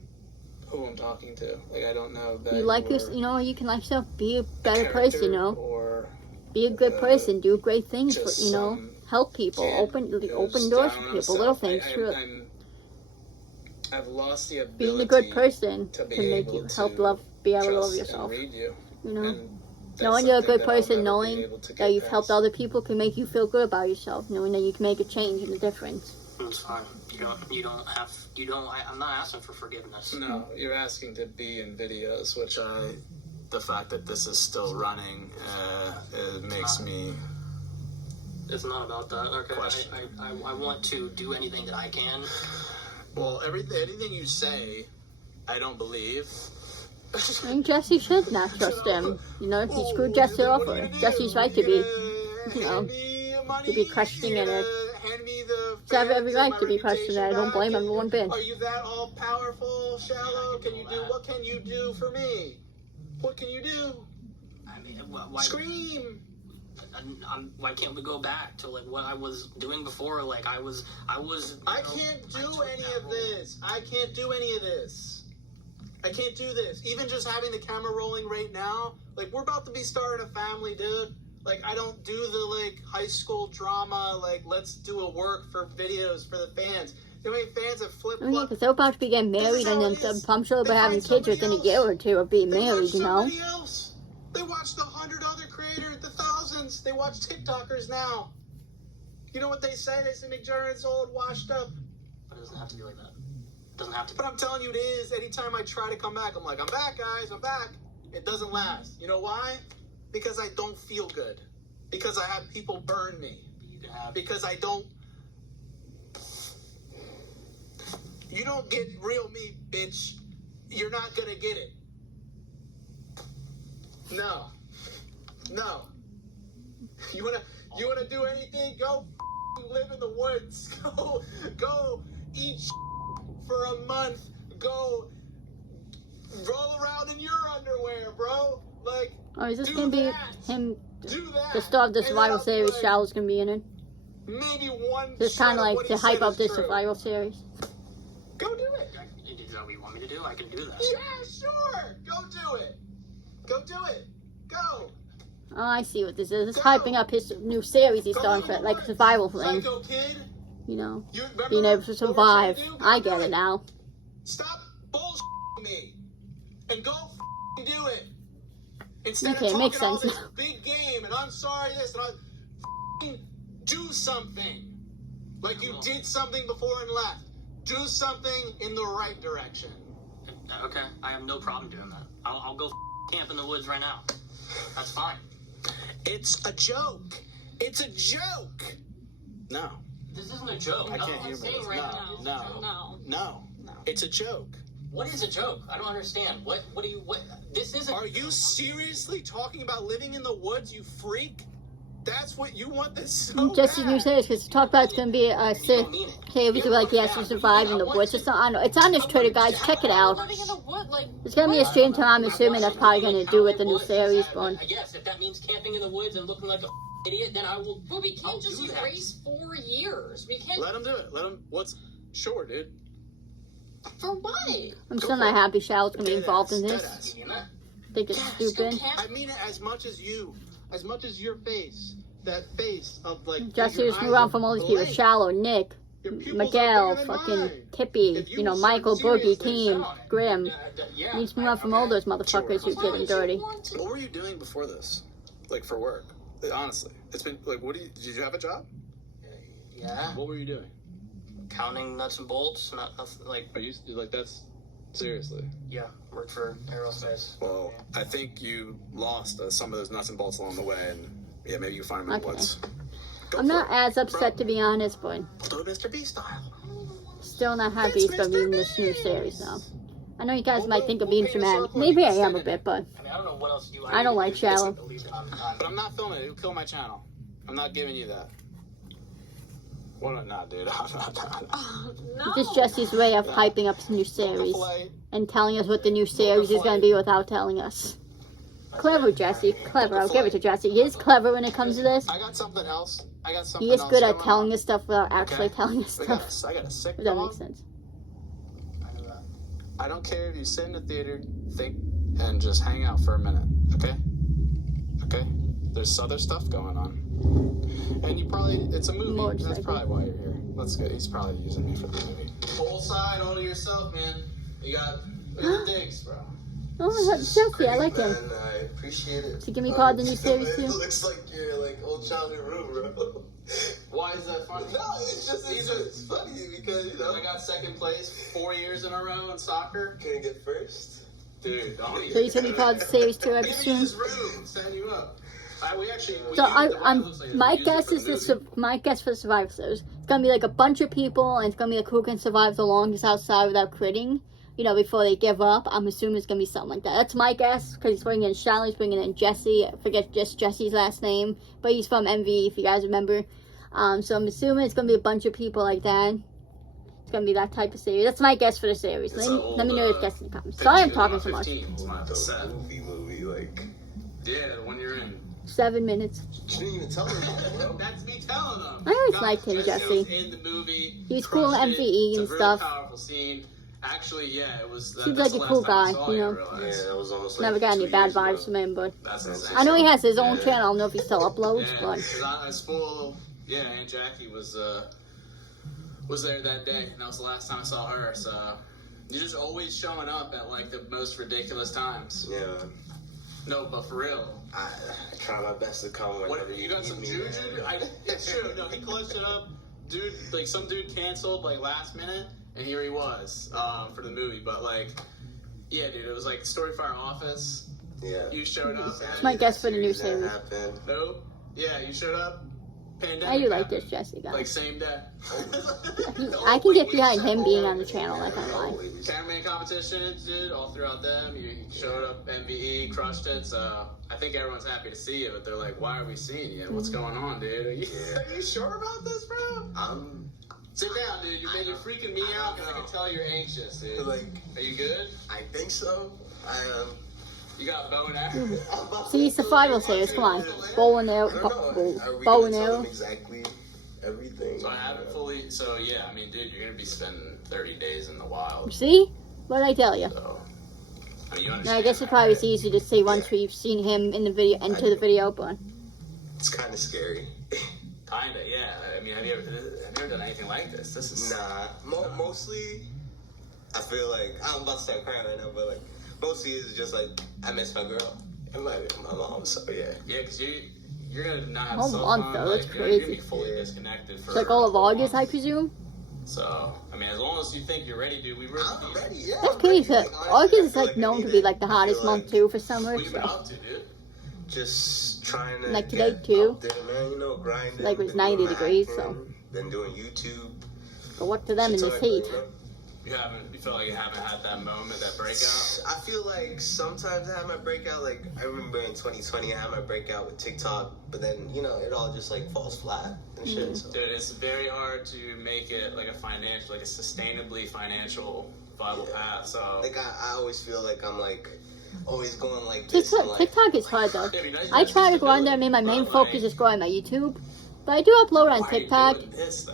who I'm talking to. Like, I don't know that You like you're you know, you can like yourself. Be a better character person, you know? Or Be a good person. Do great things, for, just you know? some Help people. kid Open who's doors down for on people. Little himself. things. I've lost the ability Being a good person to can make you help to be able to love trust yourself. and read you. You know? And that's Knowing you're a something good that I'll person, never be knowing able to that get you've helped past. other people can make you feel good about yourself. Knowing that you can make a change and a difference. It's fine. I'm not asking for forgiveness. No, you're asking to be in videos, which the fact that this is still running, it makes me. It's not about that. Okay, Question. I want to do anything that I can. Well, anything you say, I don't believe. I mean, Jesse should not trust him. You know, he screwed Jesse over. Jesse's right to be, you know, to be questioning it. To have every right to be questioning it. I don't blame him one bit. Are you that all powerful, Shallow? What can you do for me? What can you do? I mean, why? Scream! Why can't we go back to like what I was doing before? Like I was. I can't do any of this. I can't do any of this. I can't do this. Even just having the camera rolling right now, like we're about to be starting a family, dude. Like I don't do the like high school drama. Like let's do a work for videos for the fans. You know how many fans have flip Oh yeah, flop? because they're about to be getting married, and then I'm sure they'll be having kids within a year or two of being married, you know? They watch the 100 other creators, the thousands. They watch TikTokers now. You know what they say? They say McJuggerNuggets old, washed up. But it doesn't have to be like that. It doesn't have to be. But I'm telling you, it is. Anytime I try to come back, I'm like, I'm back, guys. I'm back. It doesn't last. You know why? Because I don't feel good. Because I have people burn me. You can have. Because I don't. You don't get real me, bitch. You're not gonna get it. No. No. You wanna do anything? Go live in the woods. Go eat for a month. Go roll around in your underwear, bro. Like, Oh, is this do gonna be that. him? Do that. The star of the And survival then I'll series, be like, Shallow's gonna be in it. maybe one. Just shot kind of of like what to he hype said up is this true. survival series. Go do it. Is that what you want me to do? I can do that. Yeah, sure. Go do it. Go do it. Go. Oh, I see what this is. It's Go. hyping up his new series he's Go starting in for, the like a woods. survival thing. Psycho kid. You know, You remember being able to what we're survive. trying to do? Go I do get it now. Stop bullshitting me and go do it. Instead Okay, of makes talking all sense this now. big game and I'm sorry this and I do something. Like you did something before and left. Do something in the right direction. Okay, I have no problem doing that. I'll go camp in the woods right now. That's fine. It's a joke. It's a joke. No. This isn't a joke. I can't I'm humor saying this. right No. now. No. It's a joke. What is a joke? I don't understand. What do you, this isn't. Are you seriously talking about living in the woods, you freak? That's what you want this so Jesse's new bad? series, because talk about it's gonna be a You don't mean it. series like he has to survive in the woods. It's not. I know. It's on this Twitter, guys. Check it out. Living in the wood, like. It's gonna be a stream time. I'm assuming that's probably gonna do with the new series. But Yes, if that means camping in the woods and looking like a idiot, then I will. But we I'll can't just do that. erase 4 years. We can't. Let him do it. Let him. Sure, dude. For what? I'm still not happy Shallow's gonna be involved in this. Deadass. You mean that? I think it's stupid. I mean it as much as you. As much as your face. That face of like. Jesse your just eyes moved on are from all these people. blank. Shallow, Nick, Your pupils are Miguel, bigger than fucking mine. Tippy, If you you know, were Michael, seriously Boogie, Team, shout. Grim. Yeah. Needs to move on from all those motherfuckers who get him dirty. What were you doing before this? Like for work? Honestly. It's been like did you have a job? Yeah. What were you doing? Counting nuts and bolts, nothing like. Are you like that's seriously? Yeah, worked for aerospace. Well, I think you lost some of those nuts and bolts along the way, and yeah, maybe you find them in the Okay. woods. Go I'm for not it. as upset to be honest, but Do it Mr. B style. still not happy he's gonna be in this new series though. I know you guys might think of being dramatic. Maybe I am a bit, but I mean, I don't know what else you. I don't like Shallow. But I'm not filming it. It'll kill my channel. I'm not giving you that. What? Nah, dude. No. it's just Jesse's way of hyping up his new series Flight. and telling us what the new series is gonna be without telling us. Clever, Jesse. Clever. I'll give it to Jesse. He is clever when it comes to this. I got something else. He is good at going telling on. us stuff without actually Okay. telling us I got stuff. a sick If that dog. makes sense. I don't care if you sit in the theater, think, and just hang out for a minute, okay? Okay? There's other stuff going on. And you probably, it's a movie. Motorcycle. That's probably why you're here. Let's go. He's probably using me for the movie. Whole side all to yourself, man. You got digs, bro. Oh, Jesse, I like him. Man, I appreciate it. To give me part of the new series It too. looks like your like old childhood room, bro. Why is that funny? No, it's funny because you know I got second place 4 years in a row in soccer. can't get first. Dude, don't So he's gonna be part of the series too, I Give me assume. his room. Set you up. We actually. So my guess is my guess for the Survivor Series. It's gonna be like a bunch of people, and it's gonna be like who can survive the longest outside without critting. You know, before they give up. I'm assuming it's gonna be something like that. That's my guess because he's bringing in Shallow, he's bringing in Jesse. I forget just Jesse's last name, but he's from MV if you guys remember. So I'm assuming it's gonna be a bunch of people like that. It's gonna be that type of series. That's my guess for the series. Let me know your guess in the comments. Sorry I'm talking so much. The movie, like Yeah, when you're in. 7 minutes. you didn't even tell me, bro. That's me telling them. I always God, liked him, Jesse was Jesse. in the movie. He's cool in crushed it. MVE It's and a really stuff. Powerful scene. Actually, yeah, it was. Seems that's like the a cool last time I guy, saw you it, I know. realized. Yeah, it was almost Never like got any 2 bad years vibes ago. from him, but That's insane. I know he has his own Yeah. channel. I don't know if he still uploads, Yeah, but 'cause I spoiled. Yeah, Aunt Jackie was there that day, and that was the last time I saw her. So you're just always showing up at like the most ridiculous times. Yeah. No, but for real. I try my best to come What, whenever you got some need juju? me, man. It's true. No, he clutched it up. Dude, like some dude canceled like last minute, and here he was for the movie. But like, yeah, dude, it was like Storyfire Office. Yeah. You showed up. It's my guess for the new That series. happened. No. Yeah, you showed up. Pandemic I do like happened. this Jesse guy. Like same day. I can get behind him being on the channel, like I like. Cameraman competition, dude, all throughout them. You showed up, MVE, crushed it. So I think everyone's happy to see you, but they're like, "Why are we seeing you? What's going on, dude? Are you sure about this, bro?" Sit down, dude. You're freaking me out, and I can tell you're anxious, dude. Like, are you good? I think so. I am. You got a bow and arrow? See, survival series, come on. Bow and arrow, I don't know. Are we bow gonna and tell arrow. them exactly everything? So I haven't fully. So yeah, I mean, dude, you're gonna be spending 30 days in the wild. See? What'd I tell you? So, I mean, you Now, I understand guess it's probably easy to say once we've seen him in the video, enter the video, but It's kind of scary. Kinda, yeah. I mean, have you ever done anything like this? This is Nah, mostly, I feel like, I'm about to start crying right now, but like, mostly it's just like, I miss my girl and my mom, so yeah. yeah, because you're gonna not have Oh, cell month, phone, though, like, that's you're gonna be crazy. fully Yeah. disconnected for it's like all of a whole August, I month. presume. So, I mean, as long as you think you're ready, dude, we really I'm need ready, yeah. That's I'm crazy. ready. But Like, honestly, August I is feel like I known need to be it. like the I hottest feel month like too for summer. What you been So. up to, dude? Just trying to Like today, get too. up there, man, you know, grinding. Like, it was been 90 doing my degrees, acting, so. Been doing YouTube. But what to them in Shit this like that, heat? you know? You feel like you haven't had that moment, that breakout? I feel like sometimes I have my breakout. Like, I remember in 2020, I had my breakout with TikTok, but then, you know, it all just like falls flat and shit. So. Dude, it's very hard to make it like a financial, like a sustainably financial viable path. So Like, I always feel like I'm like always going like this. and, like, TikTok is hard though. it'd be nice I to try to just go on do there. I it, mean, my main but, focus like, is growing my YouTube, but I do upload on why are you TikTok. doing this, though?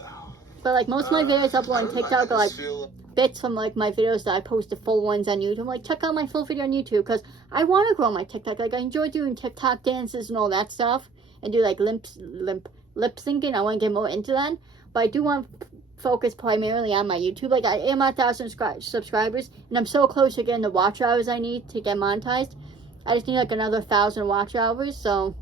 But like most of my videos upload on TikTok are like just feel bits from like my videos that I post the full ones on YouTube. Like check out my full video on YouTube because I want to grow my TikTok. Like I enjoy doing TikTok dances and all that stuff, and do like lip syncing. I want to get more into that, but I do want to focus primarily on my YouTube. Like I am at 1,000 subscribers, and I'm so close to getting the watch hours I need to get monetized. I just need like another 1,000 watch hours. So,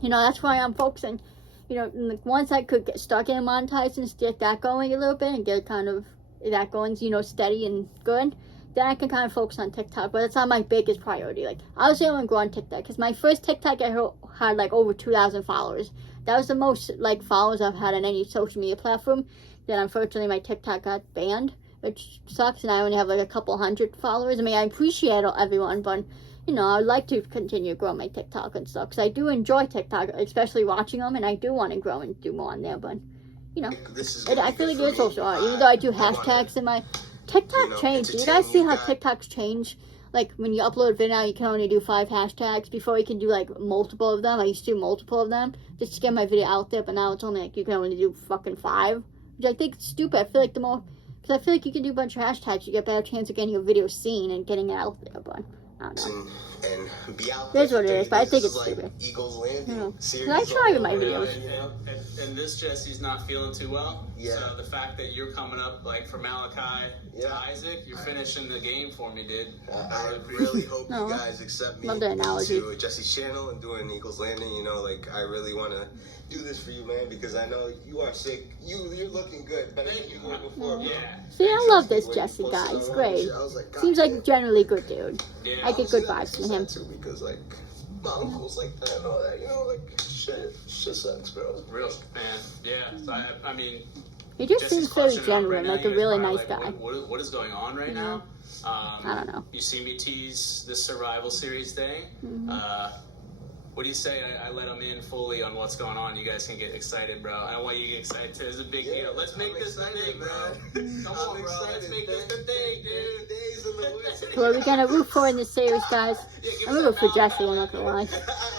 you know, that's why I'm focusing. You know, like once I could start getting monetized and get that going a little bit and get kind of that going, you know, steady and good, then I can kind of focus on TikTok. But it's not my biggest priority. Like, obviously I want to grow on TikTok because my first TikTok I had like over 2,000 followers. That was the most like followers I've had on any social media platform. Then unfortunately my TikTok got banned, which sucks, and I only have like a couple hundred followers. I mean, I appreciate everyone, but you know, I'd like to continue growing my TikTok and stuff because I do enjoy TikTok, especially watching them, and I do want to grow and do more on there. But you know, this is I feel like it's also hard. Even though I do hashtags in my TikTok changed. Do you guys see how TikToks change? Like when you upload a video now, you can only do 5 hashtags. Before you can do like multiple of them. I used to do multiple of them just to get my video out there, but now it's only like you can only do fucking 5, which I think is stupid. I feel like the more, because I feel like you can do a bunch of hashtags, you get a better chance of getting your video seen and getting it out there. But I don't know. and be out Here's there. what it is, but I think it's like stupid. Eagles Landing. Yeah. Series I try with all my over, videos. you know? And this Jesse's not feeling too well. Yeah. So the fact that you're coming up like from Malachi to Isaac, you're finishing the game for me, dude. I really hope No. you guys accept me Love the analogy. to Jesse's channel and doing Eagles Landing. You know, like I really want to do this for you, man, because I know you are sick. You're looking good, better than you were before. Yeah. See, I love this Jesse guy. He's great. I was like, God Seems like damn. a generally good dude. Yeah. I get good vibes from him. Too, because like my uncles like that and all that, you know, like shit sucks, bro. Real man. Yeah. So I mean, He just Jesse's seems very clutching it up genuine, right now. like a You guys really probably nice like, guy. What is going on right Yeah. now? I don't know. You see me tease this survival series thing. Mm-hmm. What do you say? I let him in fully on what's going on. You guys can get excited, bro. I want you to get excited too. It's a big deal. Let's make this the thing, bro. Come on, bro. Let's make this the thing, dude. Days in the woods. Who are we gonna root for in this series, guys? Yeah, give I'm us gonna root that for Jesse, I'm Malachi. not gonna lie.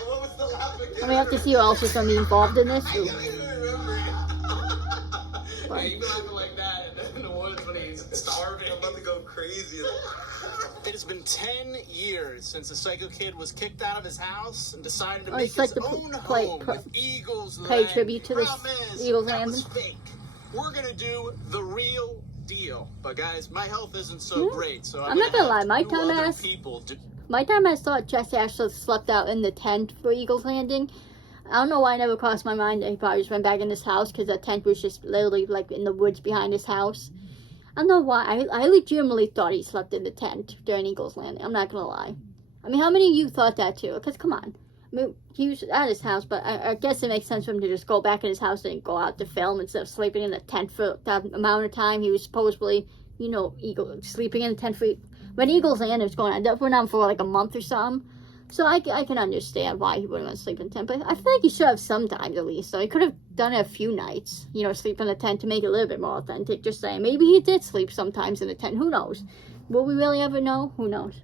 What was the laugh again? And we have to see who else is gonna be involved in this. I don't even remember it. Yeah, you be laughing like that in the woods when he's starving. I'm about to go crazy. It has been 10 years since the Psycho Kid was kicked out of his house and decided to Oh, make it's like his the own play- home with Eagles pay Landing. tribute to this Promise, Eagles that was Landing. fake. We're gonna do the real deal. But guys, my health isn't so great, so I'm not gonna lie, my have two other dumbass people My time I saw Jesse actually slept out in the tent for Eagles Landing. I don't know why it never crossed my mind that he probably just went back in his house because the tent was just literally like in the woods behind his house. I don't know why. I legitimately thought he slept in the tent during Eagles Landing. I'm not gonna lie. I mean, how many of you thought that too? Because come on. I mean, he was at his house, but I guess it makes sense for him to just go back in his house and go out to film instead of sleeping in the tent for that amount of time. He was supposedly, you know, sleeping in the tent for when Eagles Landing was going on. That went on for like a month or something. So I can understand why he wouldn't want to sleep in the tent. But I feel like he should have sometimes at least. So he could have done it a few nights, you know, sleep in the tent to make it a little bit more authentic. Just saying. Maybe he did sleep sometimes in the tent. Who knows? Will we really ever know? Who knows?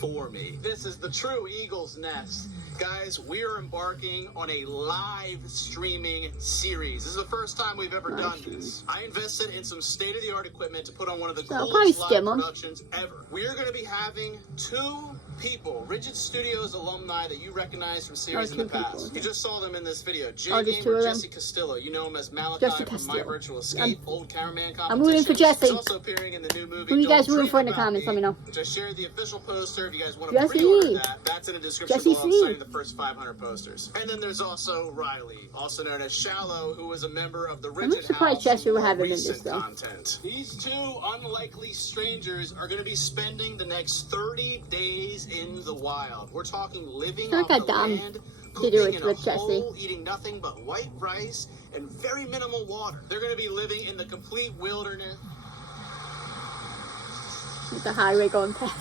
For me. This is the true Eagle's Nest. Guys, we are embarking on a live streaming series. This is the first time we've ever done this. I invested in some state-of-the-art equipment to put on one of the coolest live productions ever. We are going to be having 2 people, Rigid Studios alumni that you recognize from series in the past. You just saw them in this video. Gamer Jesse Castillo. You know him as Malachi from My Virtual Escape, old cameraman competition. I'm rooting for Jesse. He's also appearing in the new movie. Who you guys rooting for in the comments? Let me know. Which I shared the official poster. If you guys want to pre-order that, that's in the description below. I'm signing the first 500 posters. And then there's also Riley, also known as Shallow, who was a member of the Rigid House Jesse will have him in this, though. content. These 2 unlikely strangers are going to be spending the next 30 days in the wild. We're talking living off the land, pooping in a hole, eating nothing but white rice and very minimal water. They're going to be living in the complete wilderness. With the highway going past.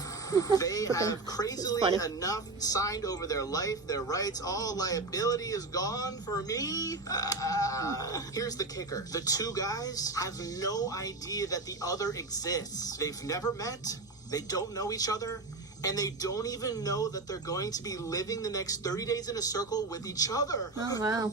They have crazily enough signed over their life, their rights. All liability is gone for me. Here's the kicker. The 2 guys have no idea that the other exists. They've never met. They don't know each other. And they don't even know that they're going to be living the next 30 days in a circle with each other. Oh, wow.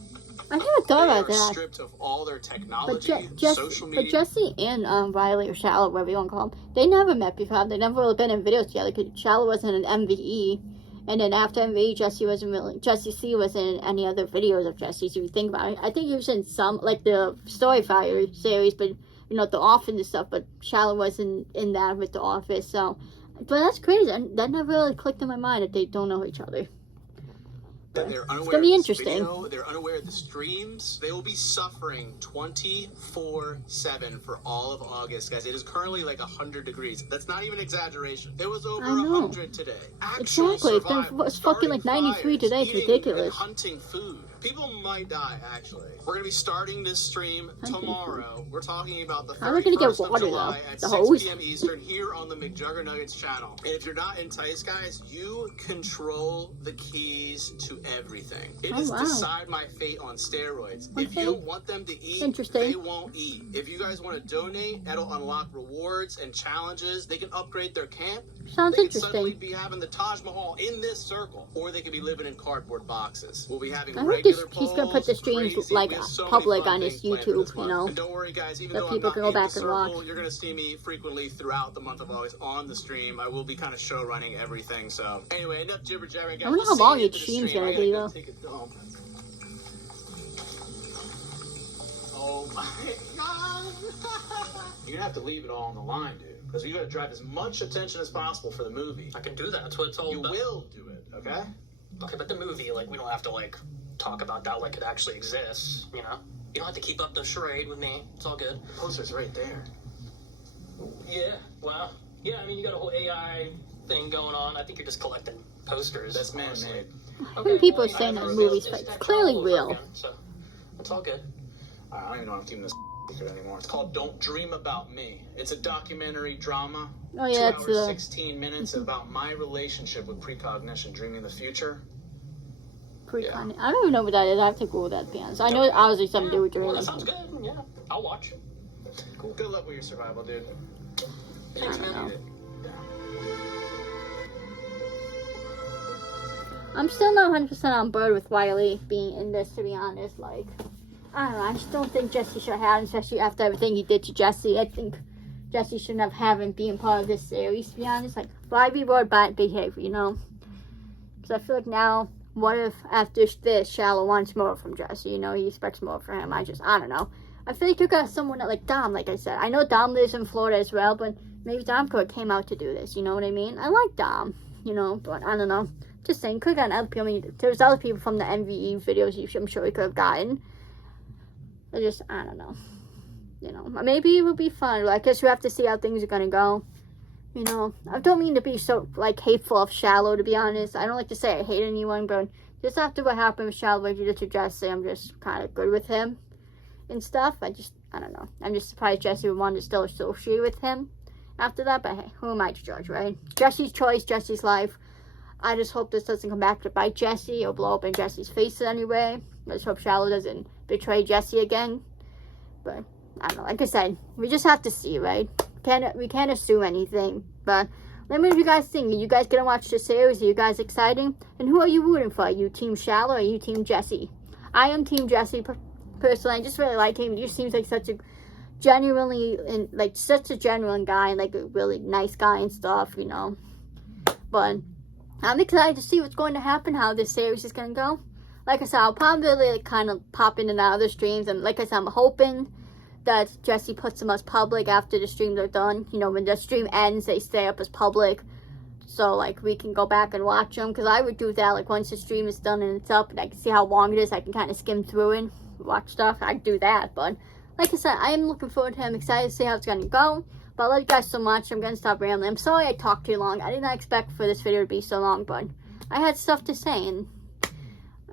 I never thought about that. Stripped of all their technology, social media. But Jesse and Riley, or Shallow, whatever you want to call them, they never met before. They never really been in videos together because Shallow wasn't an MVE. And then after MVE, Jesse C wasn't in any other videos of Jesse, so if you think about it. I think he was in some, like the Storyfire series, but, you know, The Office and stuff, but Shallow wasn't in that with The Office, so. But that's crazy. That never really clicked in my mind that they don't know each other. It's gonna be interesting. They're unaware of the streams. They will be suffering 24/7 for all of August, guys. It is currently like 100 degrees. That's not even exaggeration. It was over 100 today. Exactly. It's fucking like 93 today. It's ridiculous. Hunting food. People might die, actually. We're going to be starting this stream tomorrow. We're talking about the 31st of July at 6 p.m. Eastern here on the McJuggerNuggets channel. And if you're not enticed, guys, you control the keys to everything. It is decide my fate on steroids. If you don't want them to eat, they won't eat. If you guys want to donate, that'll unlock rewards and challenges. They can upgrade their camp. Sounds they interesting. Could suddenly be having the Taj Mahal in this circle, or they could be living in cardboard boxes. We'll be having he's gonna put the streams like public on his YouTube, you know, and don't worry, guys, even so people can go back and watch. You're gonna see me frequently throughout the month of August on the stream. I will be kind of show running everything. So anyway, enough jibber jabbering, guys. I wonder how long each stream's gonna be though. Oh my god! You're gonna have to leave it all on the line, dude, because you gotta drive as much attention as possible for the movie. I can do that. That's what it's all about. You will do it, okay? Okay, but the movie, like, we don't have to, like, talk about that like it actually exists, you know? You don't have to keep up the charade with me. It's all good. The poster's right there. Yeah, well, yeah, I mean, you got a whole AI thing going on. I think you're just collecting posters. That's man-made. I think people are saying that movies, but it's clearly real. Again, so, it's all good. I don't even know if I'm keeping this secret anymore. It's called Don't Dream About Me. It's a documentary drama. Oh, yeah, 2 hours, 16 minutes about my relationship with precognition, dreaming the future. Precognition. I don't even know what that is. I have to Google that, to be honest. I know it's obviously something to do with dreaming. Well, that sounds good. Yeah, I'll watch. Cool. Good luck with your survival, dude. I don't know. I'm still not 100% on board with Wiley being in this, to be honest. Like, I don't know. I just don't think Jesse should have him, especially after everything he did to Jesse. I think Jesse shouldn't have him being part of this series, to be honest. Like, why be more bad behavior, you know? Because I feel like now, what if after this, Shallow wants more from Jesse? You know, he expects more from him. I don't know. I feel like you got someone like Dom, like I said. I know Dom lives in Florida as well, but maybe Dom could have came out to do this, you know what I mean? I like Dom. you know, but I don't know. Just saying, could have gotten other people. I mean, there's other people from the MVE videos I'm sure we could have gotten. I don't know. You know, maybe it will be fun. Like, I guess we have to see how things are gonna go. You know, I don't mean to be so, like, hateful of Shallow, to be honest. I don't like to say I hate anyone, but just after what happened with Shallow, like you just Jesse, I'm just kind of good with him and stuff. I don't know. I'm just surprised Jesse would want to still associate with him after that, but hey, who am I to judge, right? Jesse's choice, Jesse's life. I just hope this doesn't come back to bite Jesse or blow up in Jesse's face anyway. I just hope Shallow doesn't betray Jesse again. But I don't know. Like I said, we just have to see, right? We can't assume anything. But let me know what you guys think. Are you guys gonna watch the series? Are you guys excited? And who are you rooting for? Are you Team Shallow or are you Team Jesse? I am Team Jesse personally. I just really like him. He just seems like such a genuine guy and like a really nice guy and stuff, you know. But I'm excited to see what's going to happen, how this series is going to go. Like I said, I'll probably kind of pop in and out of the streams. And like I said, I'm hoping that Jesse puts them as public after the streams are done. You know, when the stream ends, they stay up as public. So, like, we can go back and watch them. Because I would do that, like, once the stream is done and it's up and I can see how long it is, I can kind of skim through and watch stuff. I'd do that. But, like I said, I am looking forward to it. I'm excited to see how it's going to go. But I love you guys so much. I'm going to stop rambling. I'm sorry I talked too long. I did not expect for this video to be so long, but I had stuff to say. And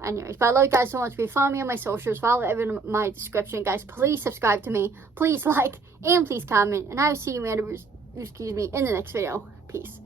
anyways, but I love you guys so much. Please follow me on my socials. Follow everything in my description. Guys, please subscribe to me. Please like and please comment. And I will see you, in the next video. Peace.